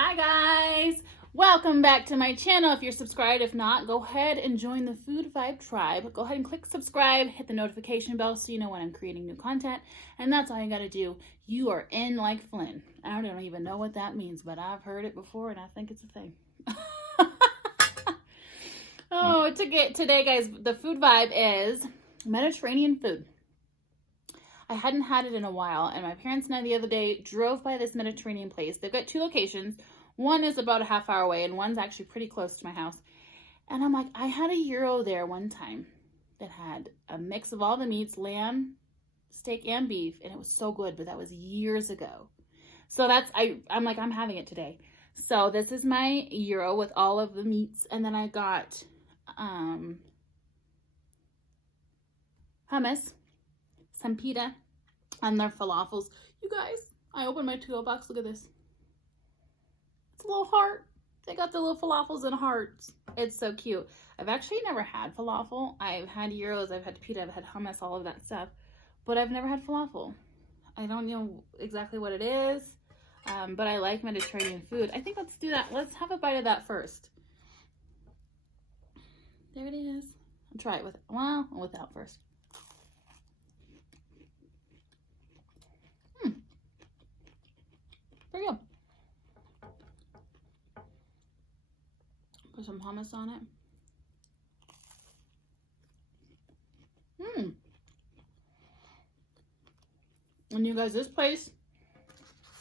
Hi guys, welcome back to my channel. If you're subscribed, if not, go ahead and join the Food Vibe tribe. Go ahead and click subscribe, hit the notification bell so you know when I'm creating new content, and that's all you gotta do. You are in like Flynn. I don't even know what that means, but I've heard it before and I think it's a thing. Oh, today guys, the Food Vibe is Mediterranean food. I hadn't had it in a while, and my parents and I the other day drove by this Mediterranean place. They've got two locations. One is about a half hour away, and one's actually pretty close to my house. And I'm like, I had a gyro there one time that had a mix of all the meats, lamb, steak, and beef, and it was so good, but that was years ago. So I'm like, I'm having it today. So this is my gyro with all of the meats, and then I got hummus, some pita, and their falafels. You guys, I opened my to-go box. Look at this. It's a little heart. They got the little falafels in hearts. It's so cute. I've actually never had falafel. I've had gyros, I've had pita, I've had hummus, all of that stuff, but I've never had falafel. I don't know exactly what it is, but I like Mediterranean food. I think let's do that. Let's have a bite of that first. There it is. I'll try it without first. There you go. Put some hummus on it. And you guys, this place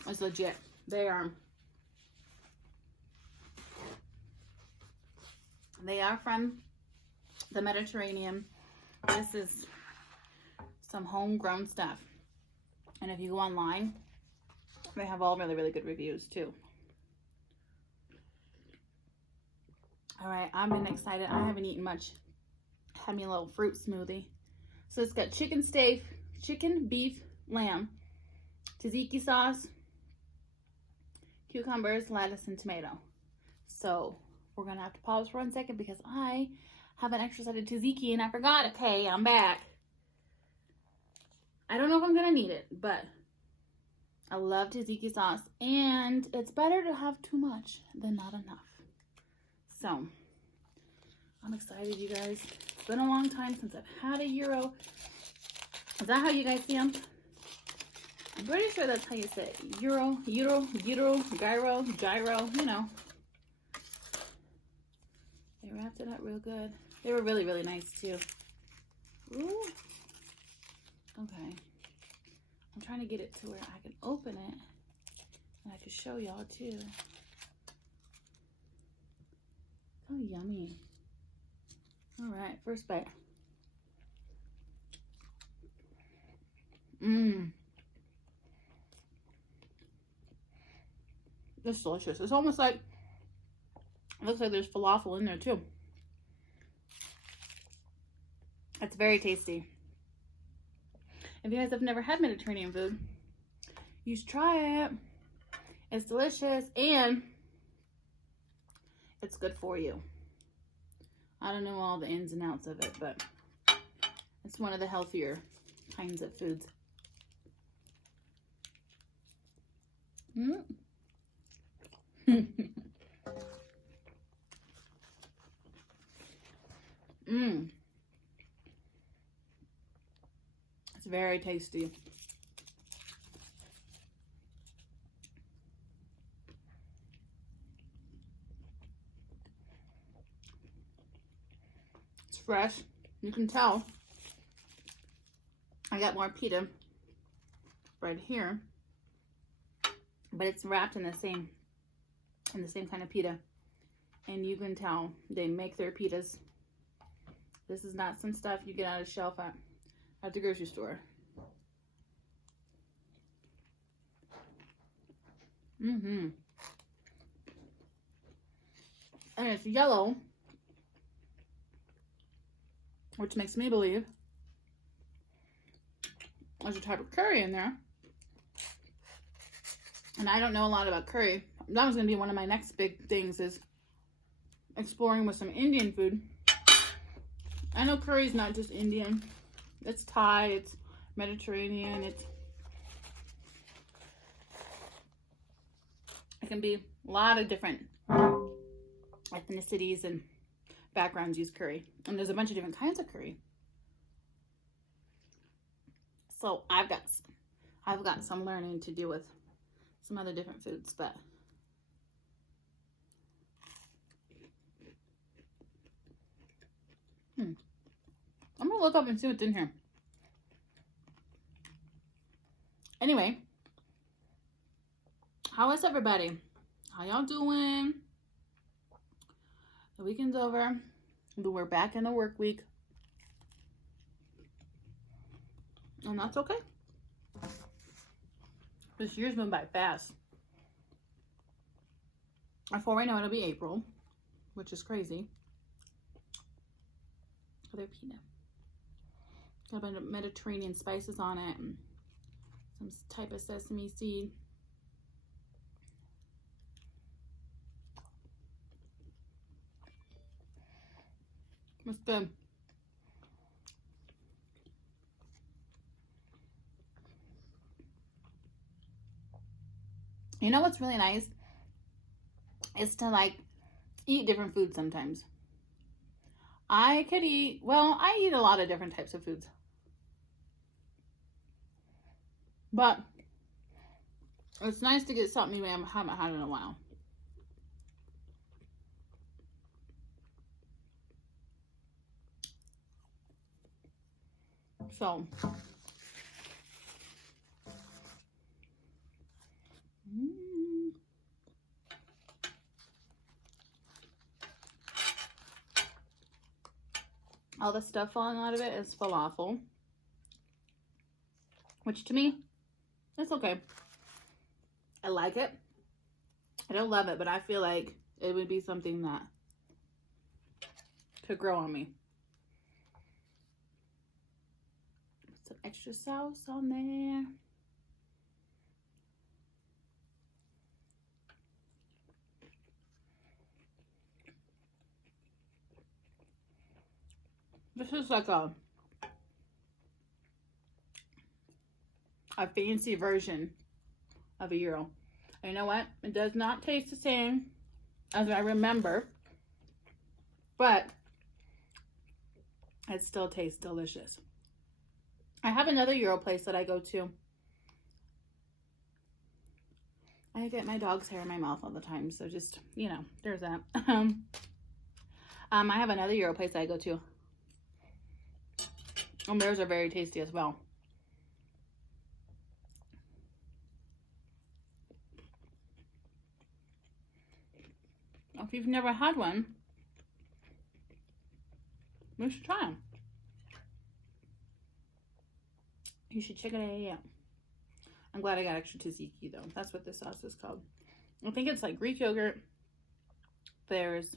is legit. They are from the Mediterranean. This is some homegrown stuff. And if you go online, they have all really, really good reviews too. All right, I've been excited. I haven't eaten much. Had me a little fruit smoothie. So it's got chicken steak, chicken, beef, lamb, tzatziki sauce, cucumbers, lettuce, and tomato. So we're gonna have to pause for 1 second because I have an extra side of tzatziki and I forgot. Okay, I'm back. I don't know if I'm gonna need it, but I love tzatziki sauce, and it's better to have too much than not enough. So, I'm excited, you guys. It's been a long time since I've had a gyro. Is that how you guys see them? I'm pretty sure that's how you say it. Gyro, gyro, gyro, you know. They wrapped it up real good. They were really, really nice, too. Ooh. Okay. I'm trying to get it to where I can open it and I can show y'all too. Oh, yummy. All right, first bite. It's delicious. It's almost like, it looks like there's falafel in there too. It's very tasty. If you guys have never had Mediterranean food, you should try it. It's delicious and it's good for you. I don't know all the ins and outs of it, but it's one of the healthier kinds of foods. It's very tasty. It's fresh. You can tell. I got more pita right here, but it's wrapped in the same kind of pita, and you can tell they make their pitas. This is not some stuff you get out of the shelf at the grocery store. And it's yellow, which makes me believe there's a type of curry in there. And I don't know a lot about curry. That was going to be one of my next big things, is exploring with some Indian food. I know curry's not just Indian. It's Thai, it's Mediterranean, it's It can be a lot of different ethnicities and backgrounds use curry. And there's a bunch of different kinds of curry. So I've got some learning to do with some other different foods, but I'm gonna look up and see what's in here. Anyway, how is everybody? How y'all doing? The weekend's over, but we're back in the work week. And that's okay. This year's been by fast. Before I know it'll be April, which is crazy. Other PITA. Got a bunch of Mediterranean spices on it and some type of sesame seed. It's good. You know what's really nice? Is to like eat different foods sometimes. I eat a lot of different types of foods. But it's nice to get something I haven't had in a while. So, all the stuff falling out of it is falafel, which to me, it's okay. I like it. I don't love it, but I feel like it would be something that could grow on me. Put some extra sauce on there. This is like a fancy version of a gyro. And you know what? It does not taste the same as I remember, but it still tastes delicious. I have another gyro place that I go to. I get my dog's hair in my mouth all the time, so just, you know, there's that. I have another gyro place that I go to. And theirs are very tasty as well. If you've never had one, you should try them. You should check it out. I'm glad I got extra tzatziki though. That's what this sauce is called. I think it's like Greek yogurt. There's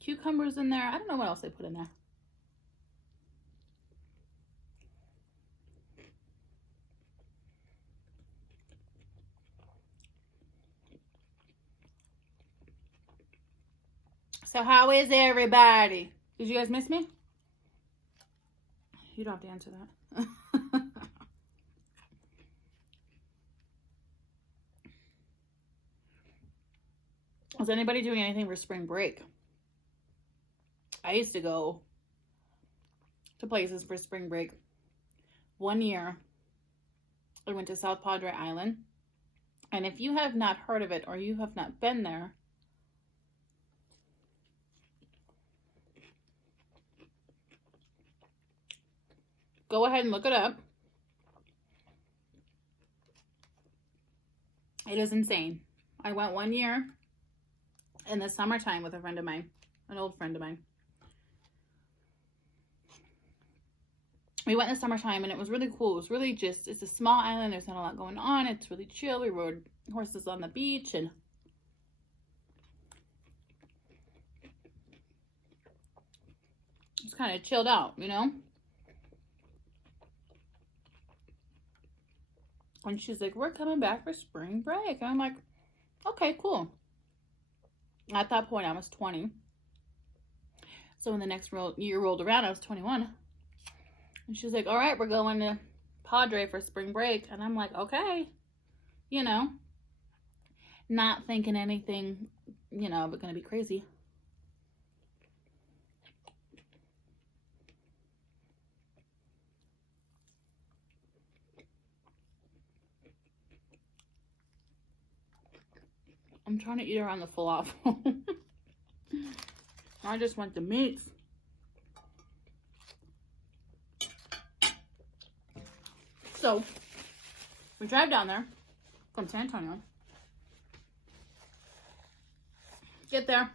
cucumbers in there. I don't know what else they put in there. So how is everybody? Did you guys miss me? You don't have to answer that. Is anybody doing anything for spring break? I used to go to places for spring break. One year, I went to South Padre Island. And if you have not heard of it or you have not been there, go ahead and look it up. It is insane. I went one year in the summertime with a friend of mine, an old friend of mine. We went in the summertime and it was really cool. It was really just, it's a small island. There's not a lot going on. It's really chill. We rode horses on the beach and just kind of chilled out, you know? And she's like, we're coming back for spring break. And I'm like, okay, cool. At that point, I was 20. So when the next year rolled around, I was 21. And she's like, all right, we're going to Padre for spring break. And I'm like, okay. you know, not thinking anything, you know, but gonna be crazy. I'm trying to eat around the falafel. I just want the meats. So, we drive down there from San Antonio. Get there.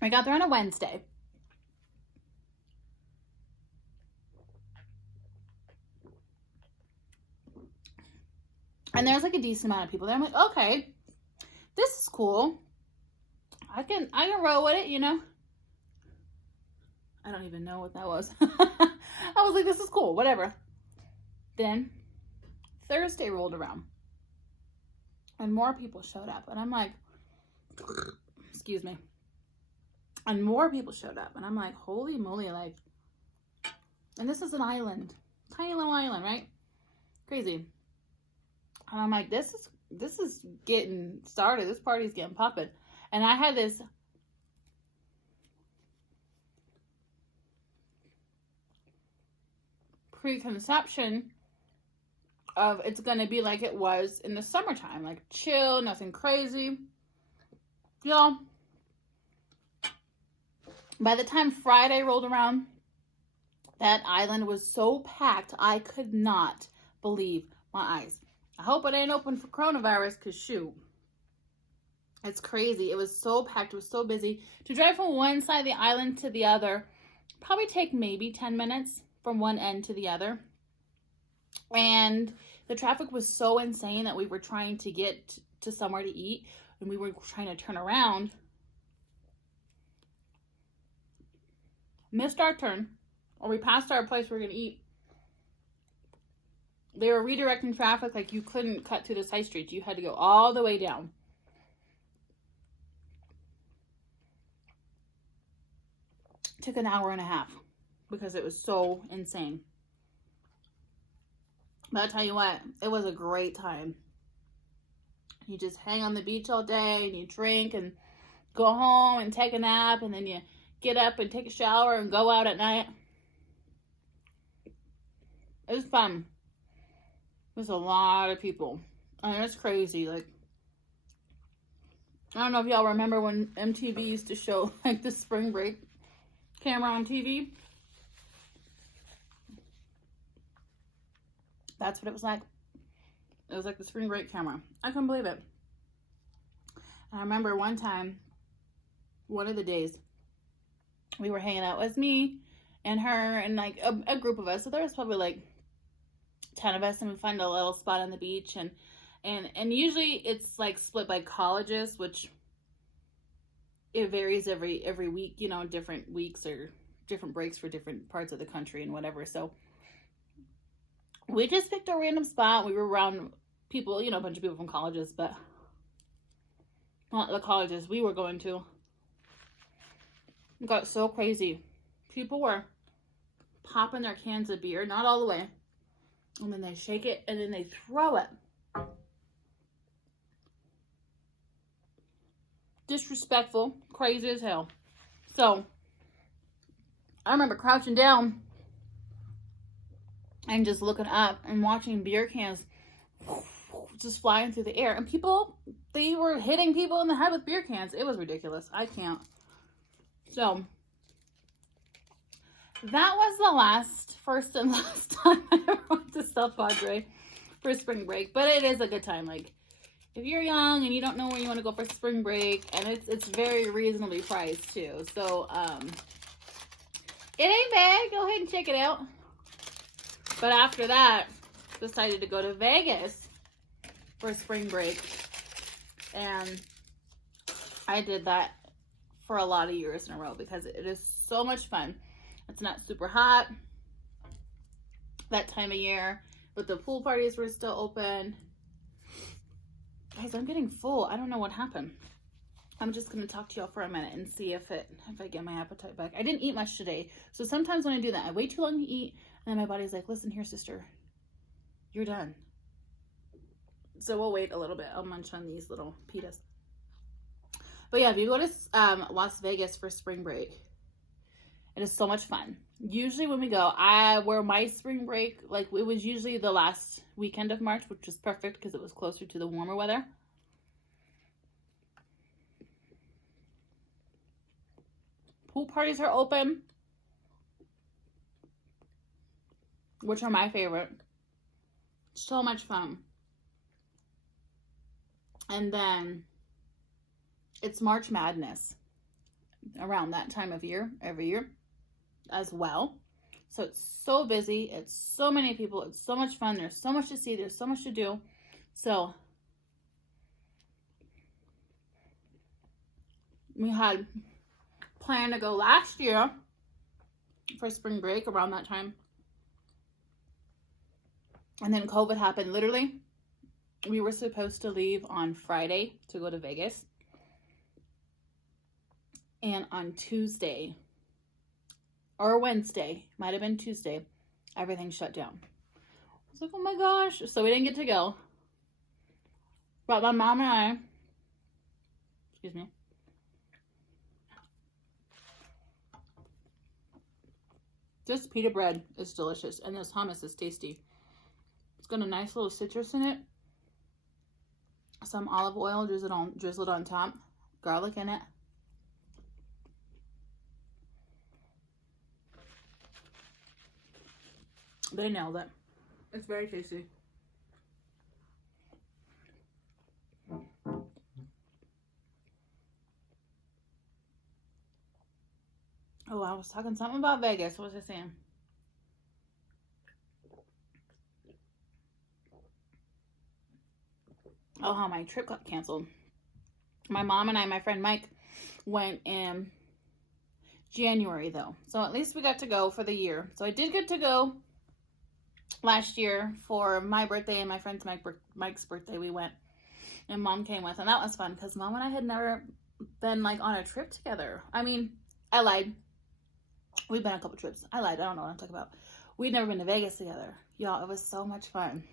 We got there on a Wednesday. And there's like a decent amount of people there. I'm like, okay, this is cool. I can roll with it, you know. I don't even know what that was. I was like, this is cool, whatever. Then Thursday rolled around and more people showed up, and I'm like, excuse me. And more people showed up, and I'm like, holy moly, like, and this is an island, tiny little island, right? Crazy. And I'm like, this is getting started. This party's getting popping. And I had this preconception of it's going to be like it was in the summertime, like chill, nothing crazy. Y'all, by the time Friday rolled around, that island was so packed, I could not believe my eyes. I hope it ain't open for coronavirus, because shoot, it's crazy. It was so packed. It was so busy. To drive from one side of the island to the other, probably take maybe 10 minutes from one end to the other. And the traffic was so insane that we were trying to get to somewhere to eat, and we were trying to turn around. Missed our turn, or we passed our place we were going to eat. They were redirecting traffic, like you couldn't cut through the side streets. You had to go all the way down. Took an hour and a half because it was so insane. But I'll tell you what, it was a great time. You just hang on the beach all day, and you drink and go home and take a nap, and then you get up and take a shower and go out at night. It was fun. There's a lot of people. I mean, it's crazy. Like, I don't know if y'all remember when MTV used to show like the spring break camera on TV. That's what it was like. It was like the spring break camera. I couldn't believe it. And I remember one time, one of the days, we were hanging out with me and her and like a group of us. So there was probably like 10 of us, and we find a little spot on the beach, and usually it's like split by colleges, which it varies every week, you know, different weeks or different breaks for different parts of the country and whatever. So we just picked a random spot. We were around people, you know, a bunch of people from colleges, but not the colleges we were going to. It got so crazy. People were popping their cans of beer, not all the way, and then they shake it, and then they throw it. Disrespectful, crazy as hell. So, I remember crouching down and just looking up and watching beer cans just flying through the air. And people, they were hitting people in the head with beer cans. It was ridiculous. I can't. So, that was the first and last time I ever went to South Padre for spring break. But it is a good time. Like, if you're young and you don't know where you want to go for spring break, and it's very reasonably priced too. So, it ain't bad. Go ahead and check it out. But after that, decided to go to Vegas for spring break. And I did that for a lot of years in a row because it is so much fun. It's not super hot that time of year, but the pool parties were still open. Guys, I'm getting full. I don't know what happened. I'm just going to talk to y'all for a minute and see if I get my appetite back. I didn't eat much today. So sometimes when I do that, I wait too long to eat, and then my body's like, listen here, sister, you're done. So we'll wait a little bit. I'll munch on these little pitas. But yeah, if you go to Las Vegas for spring break, it is so much fun. Usually when we go, where my spring break, like it was usually the last weekend of March, which was perfect because it was closer to the warmer weather. Pool parties are open, which are my favorite. So much fun. And then it's March Madness around that time of year, every year as well. So it's so busy. It's so many people. It's so much fun. There's so much to see. There's so much to do. So we had planned to go last year for spring break around that time. And then COVID happened. Literally, we were supposed to leave on Friday to go to Vegas. And on Tuesday, or Wednesday, might have been Tuesday, everything shut down. I was like, oh my gosh. So we didn't get to go. But my mom and I, excuse me, this pita bread is delicious. And this hummus is tasty. It's got a nice little citrus in it. Some olive oil drizzled on top. Garlic in it. They nailed it. It's very tasty. Oh, I was talking something about Vegas. What was I saying? Oh, how my trip got canceled. My mom and I, my friend Mike, went in January though. So at least we got to go for the year. So I did get to go last year for my birthday and my friend's Mike's birthday. We went and mom came with, and that was fun because mom and I had never been like on a trip together. I mean, I lied. We've been on a couple trips. I lied. I don't know what I'm talking about. We'd never been to Vegas together. Y'all, it was so much fun.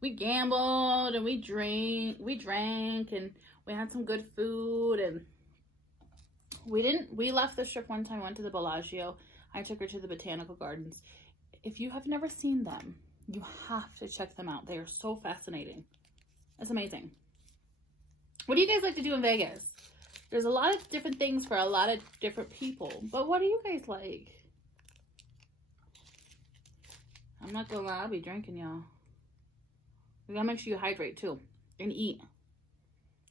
We gambled and we drank and we had some good food, and we left the strip one time, went to the Bellagio. I took her to the Botanical Gardens. If you have never seen them, you have to check them out. They are so fascinating. It's amazing. What do you guys like to do in Vegas? There's a lot of different things for a lot of different people, but what do you guys like? I'm not gonna lie, I'll be drinking, y'all. You gotta make sure you hydrate too and eat.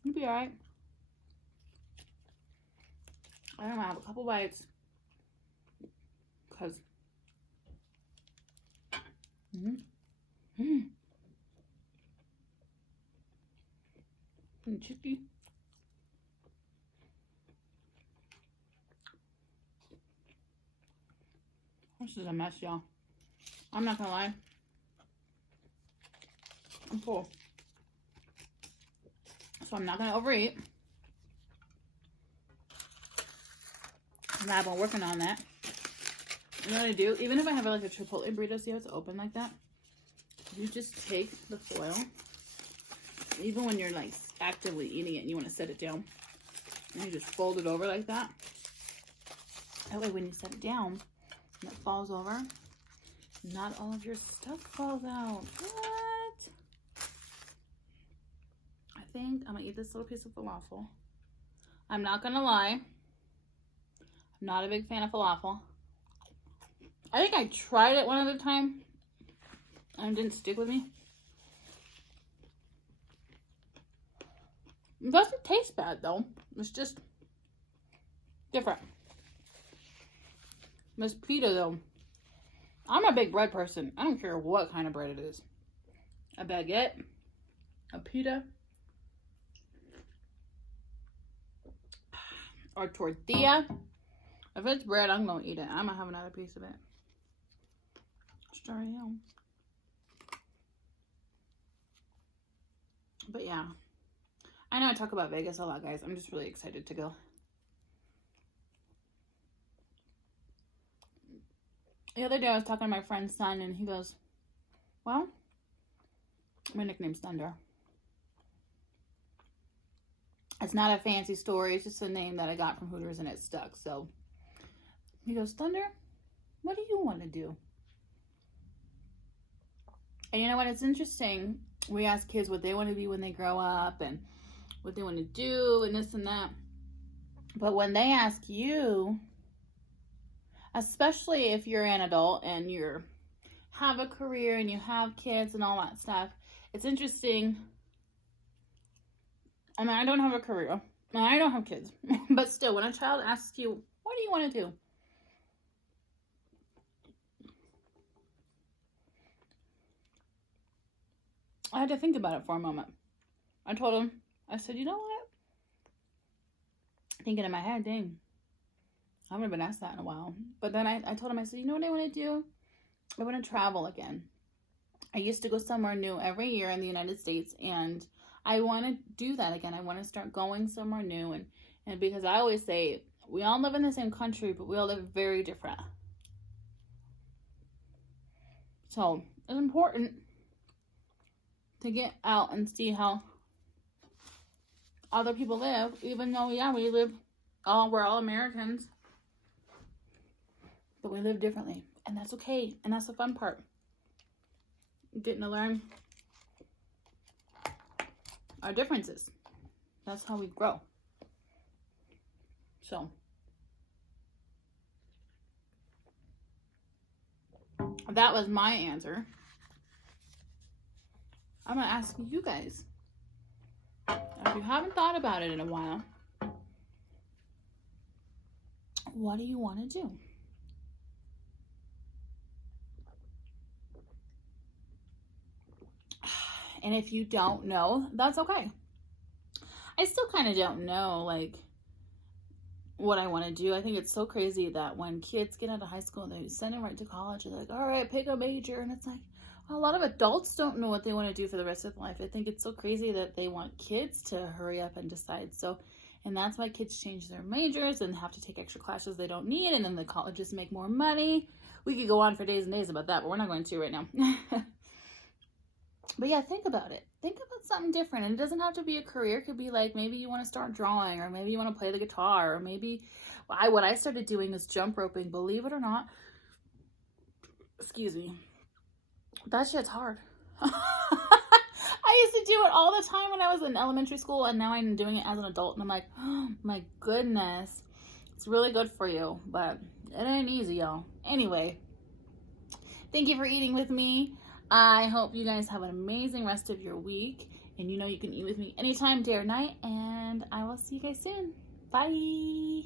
You'll be alright. I'm gonna have a couple bites because chicky. This is a mess, y'all. I'm not gonna lie. I'm full. So I'm not gonna overeat. And I've been working on that. You know what I do? Even if I have like a Chipotle burrito, see how it's open like that? You just take the foil. Even when you're like actively eating it and you want to set it down, and you just fold it over like that. That way when you set it down and it falls over, not all of your stuff falls out. What? I think I'm gonna eat this little piece of falafel. I'm not gonna lie, I'm not a big fan of falafel. I think I tried it one other time and it didn't stick with me. It doesn't taste bad though. It's just different. This pita though, I'm a big bread person. I don't care what kind of bread it is. A baguette, a pita, or tortilla. If it's bread, I'm gonna eat it. I'm gonna have another piece of it. Sure am. But yeah, I know I talk about Vegas a lot, guys. I'm just really excited to go. The other day I was talking to my friend's son and he goes, well, my nickname's Thunder. It's not a fancy story. It's just a name that I got from Hooters and it stuck. So he goes, Thunder, what do you want to do? And you know what? It's interesting. We ask kids what they want to be when they grow up and what they want to do and this and that. But when they ask you, especially if you're an adult and you have a career and you have kids and all that stuff, it's interesting. I mean, I don't have a career and I don't have kids, but still, when a child asks you, what do you want to do? I had to think about it for a moment. I told him, I said, you know what? Thinking in my head, dang, I haven't been asked that in a while. But then I told him, I said, you know what I want to do? I want to travel again. I used to go somewhere new every year in the United States, and I want to do that again. I want to start going somewhere new. And because I always say, we all live in the same country, but we all live very different. So it's important to get out and see how other people live, even though, yeah, we're all Americans, but we live differently, and that's okay, and that's the fun part, getting to learn our differences. That's how we grow. So that was my answer. I'm gonna ask you guys, if you haven't thought about it in a while, what do you want to do? And if you don't know, that's okay. I still kind of don't know, like, what I want to do. I think it's so crazy that when kids get out of high school, they send them right to college, and they're like, all right, pick a major. And it's like, a lot of adults don't know what they want to do for the rest of their life. I think it's so crazy that they want kids to hurry up and decide. So, and that's why kids change their majors and have to take extra classes they don't need, and then the colleges make more money. We could go on for days and days about that, but we're not going to right now. But yeah, think about it. Think about something different. And it doesn't have to be a career. It could be like, maybe you want to start drawing, or maybe you want to play the guitar, or maybe what I started doing is jump roping. Believe it or not, excuse me, that shit's hard. I used to do it all the time when I was in elementary school, and now I'm doing it as an adult, and I'm like, oh my goodness, it's really good for you, but it ain't easy, y'all. Anyway, thank you for eating with me. I hope you guys have an amazing rest of your week, and you know you can eat with me anytime, day or night, and I will see you guys soon. Bye.